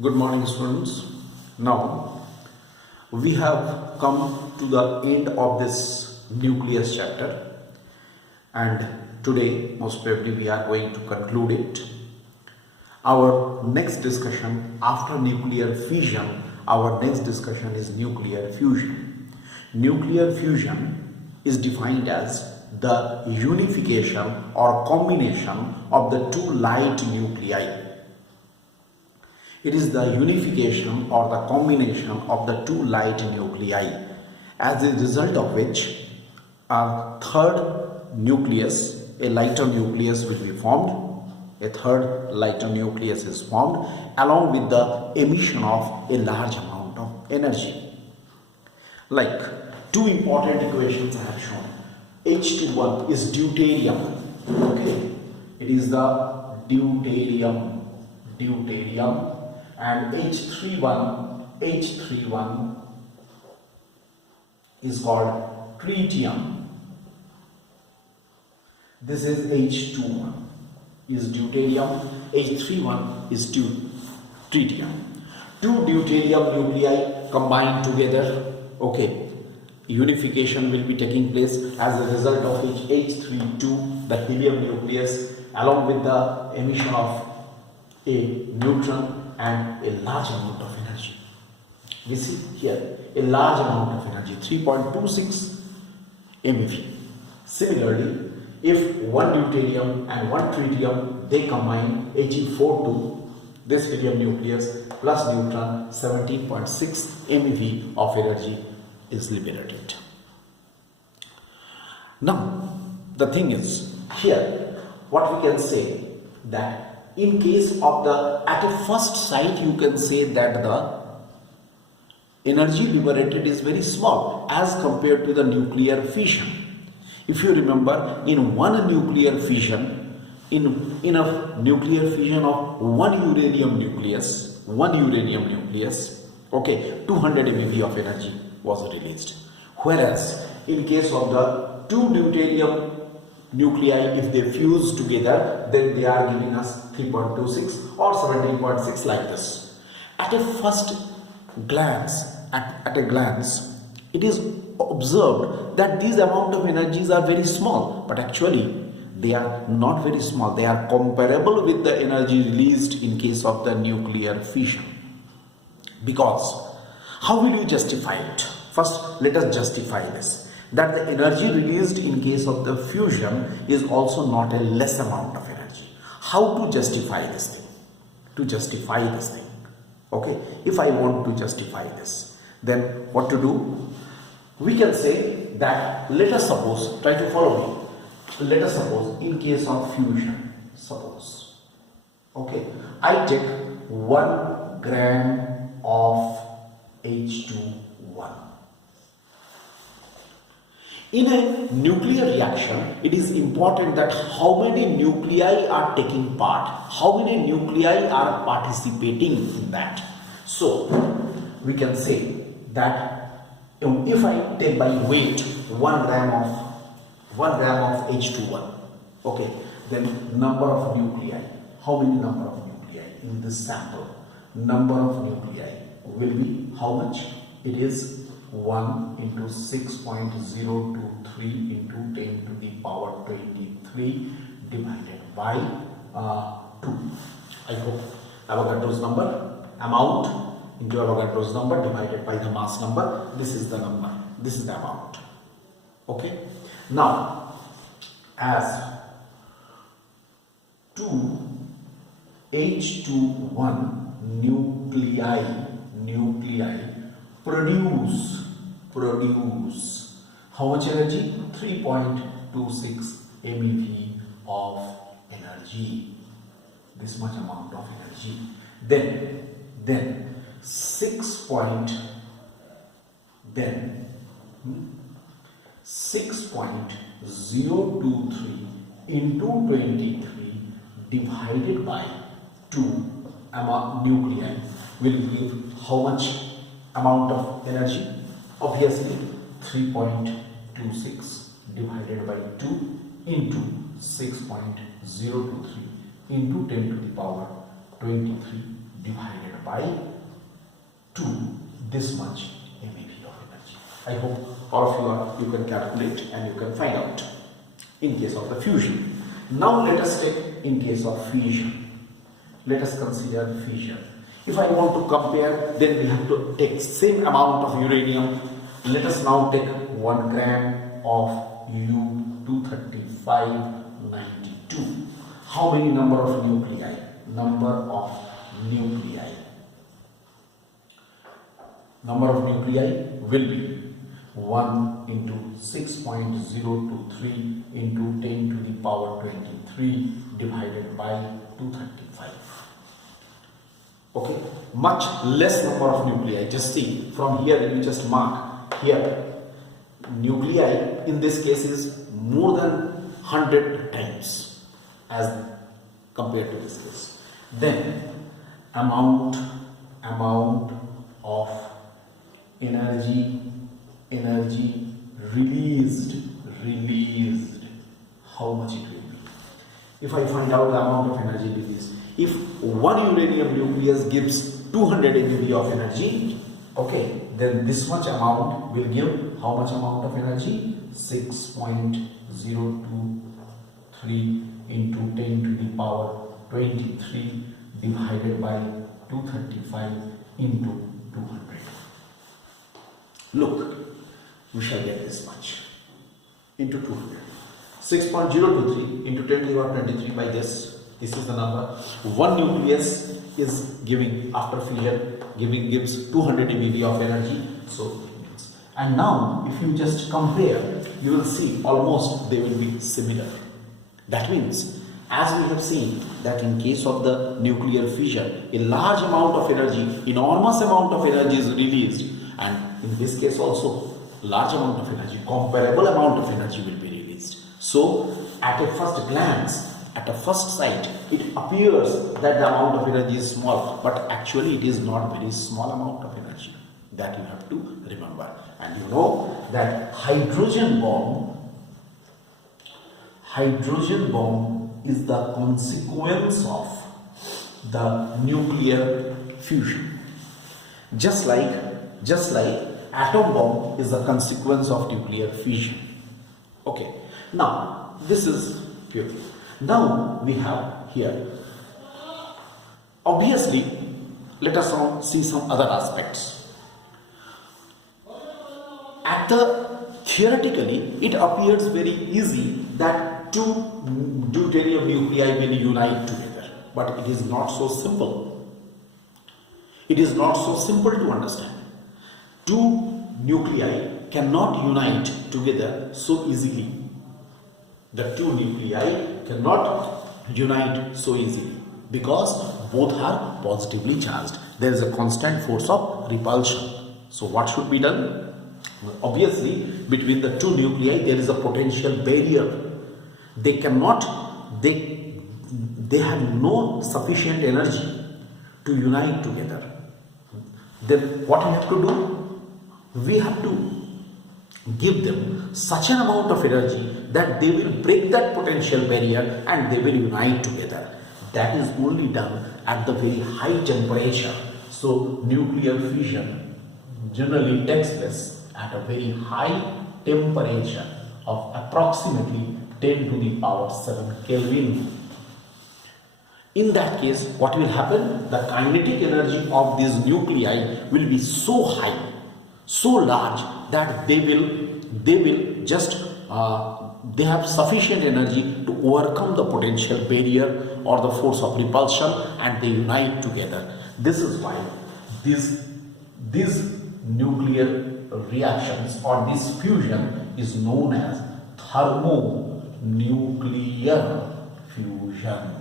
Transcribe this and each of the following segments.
Good morning, students. Now we have come to the end of this nucleus chapter, and today, most probably, we are going to conclude it. Our next discussion after nuclear fission, our next discussion is nuclear fusion. Nuclear fusion is defined as the unification or combination of the two light nuclei. It is the unification or the combination of the two light nuclei, as a result of which a third nucleus, a lighter nucleus, will be formed. A third lighter nucleus is formed along with the emission of a large amount of energy. Like two important equations I have shown. H21 is deuterium. Okay, it is the deuterium, and H31 is called tritium. This is H21 is deuterium, H31 is tritium. Two deuterium nuclei combined together. Okay, unification will be taking place as a result of which H32, the helium nucleus, along with the emission of a neutron and a large amount of energy. We see here a large amount of energy, 3.26 MeV. Similarly, if one deuterium and one tritium, they combine, He42, this helium nucleus plus neutron, 17.6 MeV of energy is liberated. Now, the thing is, here what we can say, that in case of at a first sight, you can say that the energy liberated is very small as compared to the nuclear fission. If you remember, in one nuclear fission, in a nuclear fission of one uranium nucleus, okay, 200 MeV of energy was released. Whereas in case of the two deuterium nuclei, if they fuse together, then they are giving us 3.26 or 17.6 like this. At a first glance, at a glance, it is observed that these amount of energies are very small, but actually they are not very small. They are comparable with the energy released in case of the nuclear fission. Because how will you justify it? First, let us justify this, that the energy released in case of the fusion is also not a less amount of energy. How to justify this thing? Okay, if I want to justify this, then what to do? We can say that, let us suppose, try to follow me. Let us suppose in case of fusion, okay, I take 1 gram of H21. In a nuclear reaction, it is important that how many nuclei are taking part, how many nuclei are participating in that. So, we can say that if I take by weight 1 gram of H21, okay, then number of nuclei, how many number of nuclei in this sample? Number of nuclei will be how much? It is 1 into 6.023 into 10 to the power 23 divided by 2. I hope Avogadro's number, amount into Avogadro's number divided by the mass number. This is the number. This is the amount. Okay. Now, as 2 H21 nuclei produce how much energy? 3.26 MeV of energy. This much amount of energy. Then 6.023 into 23 divided by 2 nuclei will give how much amount of energy? Obviously 3.26 divided by 2 into 6.023 into 10 to the power 23 divided by 2, this much MeV of energy. I hope all of you can calculate and you can find out in case of the fusion. Now let us take in case of fission. Let us consider fission. If I want to compare, then we have to take same amount of uranium. Let us now take 1 gram of U-235-92. How many number of nuclei? Number of nuclei. Number of nuclei will be 1 into 6.023 into 10 to the power 23 divided by 235. Okay, much less number of nuclei. Just see from here, you just mark here. Nuclei in this case is more than 100 times as compared to this case. Then amount of energy released, how much it will be. If I find out the amount of energy released, if one uranium nucleus gives 200 MeV of energy, okay, then this much amount will give how much amount of energy? 6.023 into 10 to the power 23 divided by 235 into 200. Look, we shall get this much into 200. 6.023 into 10 to the power 23 by this is the number. One nucleus is giving, after fission, gives 200 MeV of energy. So, and now if you just compare, you will see almost they will be similar. That means, as we have seen that in case of the nuclear fission, a large amount of energy, enormous amount of energy is released, and in this case also large amount of energy, comparable amount of energy will be released. So at a first glance, at a first sight, it appears that the amount of energy is small, but actually it is not very small amount of energy. That you have to remember. And you know that hydrogen bomb is the consequence of the nuclear fusion. Just like atom bomb is the consequence of nuclear fission. Okay. Now this is pure. Now we have here. Obviously, let us now see some other aspects. Theoretically, it appears very easy that two deuterium nuclei will unite together, but it is not so simple. It is not so simple to understand. Two nuclei cannot unite together so easily. The two nuclei cannot unite so easily because both are positively charged. There is a constant force of repulsion. So what should be done? Obviously, between the two nuclei there is a potential barrier. They have no sufficient energy to unite together. Then what we have to do? We have to give them such an amount of energy that they will break that potential barrier and they will unite together. That is only done at the very high temperature. So nuclear fission generally takes place at a very high temperature of approximately 10 to the power 7 Kelvin. In that case, what will happen? The kinetic energy of these nuclei will be so high, so large that they have sufficient energy to overcome the potential barrier or the force of repulsion, and they unite together. This is why these nuclear reactions or this fusion is known as thermonuclear fusion.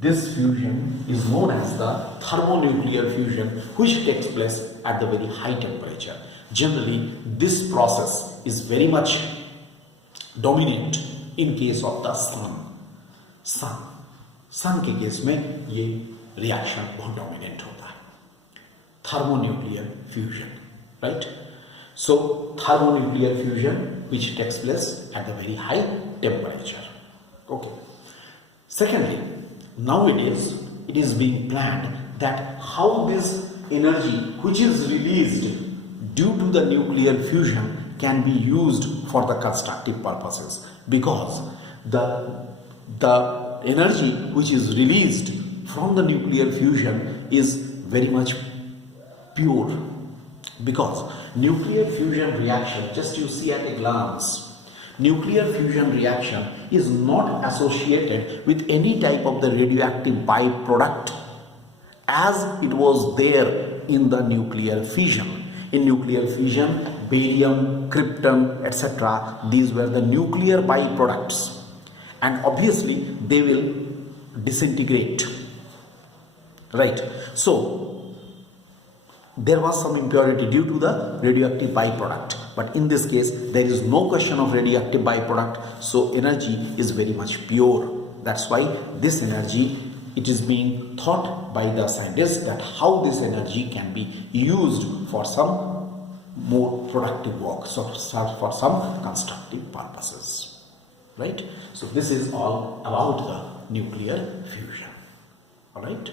This fusion is known as the thermonuclear fusion, which takes place at the very high temperature. Generally, this process is very much dominant in case of the sun के case में ये reaction बहुत dominant होता है. Thermonuclear fusion, right? So thermonuclear fusion which takes place at the very high temperature. Okay. Secondly, nowadays it is being planned that how this energy which is released due to the nuclear fusion can be used for the constructive purposes, because the energy which is released from the nuclear fusion is very much pure, because nuclear fusion reaction, just you see at a glance, nuclear fusion reaction is not associated with any type of the radioactive byproduct as it was there in the nuclear fission. In nuclear fission, barium, krypton, etc., these were the nuclear byproducts, and obviously they will disintegrate, right? So there was some impurity due to the radioactive byproduct, but in this case there is no question of radioactive byproduct, so energy is very much pure. That's why this energy, it is being thought by the scientists that how this energy can be used for some more productive work, so for some constructive purposes, right? So this is all about the nuclear fusion. All right.